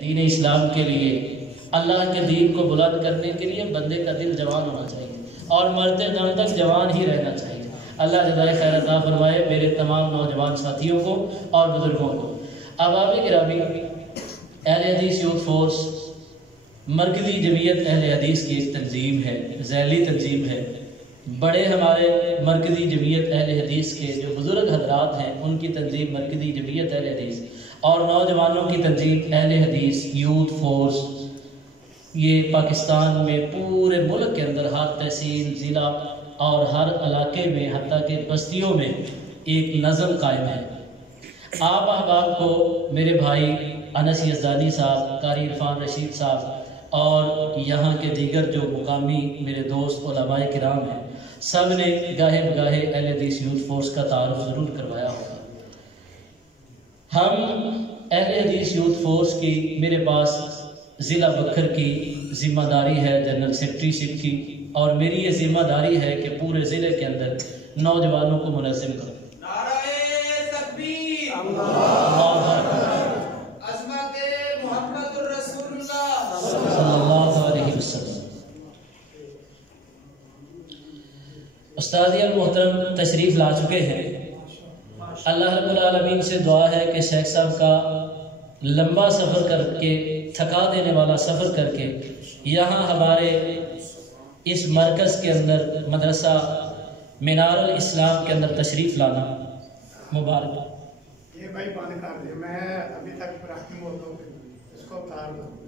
دین اسلام کے لیے، اللہ کے دین کو بلند کرنے کے لیے بندے کا دل جوان ہونا چاہیے اور مرتے دم تک جوان ہی رہنا چاہیے۔ اللہ جزائے خیر عطا فرمائے میرے تمام نوجوان ساتھیوں کو اور بزرگوں کو۔ احباب گرامی، اہل حدیث یوتھ فورس مرکزی جمعیت اہل حدیث کی ایک تنظیم ہے، ذیلی تنظیم ہے۔ بڑے ہمارے مرکزی جمعیت اہل حدیث کے جو بزرگ حضرات ہیں ان کی تنظیم مرکزی جمعیت اہل حدیث اور نوجوانوں کی تنظیم اہل حدیث یوتھ فورس، یہ پاکستان میں پورے ملک کے اندر ہر تحصیل، ضلع اور ہر علاقے میں حتیٰ کہ بستیوں میں ایک نظم قائم ہے۔ آپ احباب کو میرے بھائی انس یزدانی صاحب، قاری عرفان رشید صاحب اور یہاں کے دیگر جو مقامی میرے دوست علماء کرام ہیں، سب نے گاہے بگاہے اہل حدیث یوتھ فورس کا تعارف ضرور کروایا ہوگا۔ ہم اہل حدیث یوتھ فورس کی، میرے پاس ضلع بکھر کی ذمہ داری ہے، جنرل سیکرٹری شپ کی، اور میری یہ ذمہ داری ہے کہ پورے ضلع کے اندر نوجوانوں کو منظم کروں۔ نعرہ تکبیر، اللہ اکبر، عظمت محمد الرسول اللہ صلی اللہ علیہ وسلم۔ استاد المحترم تشریف لا چکے ہیں۔ اللہ رب العالمین سے دعا ہے کہ شیخ صاحب کا لمبا سفر کر کے، تھکا دینے والا سفر کر کے یہاں ہمارے اس مرکز کے اندر مدرسہ مینار الاسلام کے اندر تشریف لانا مبارک۔ یہ بھائی پانی کھا دے، میں ابھی تک پرانے موضوع اس کو اتار دوں۔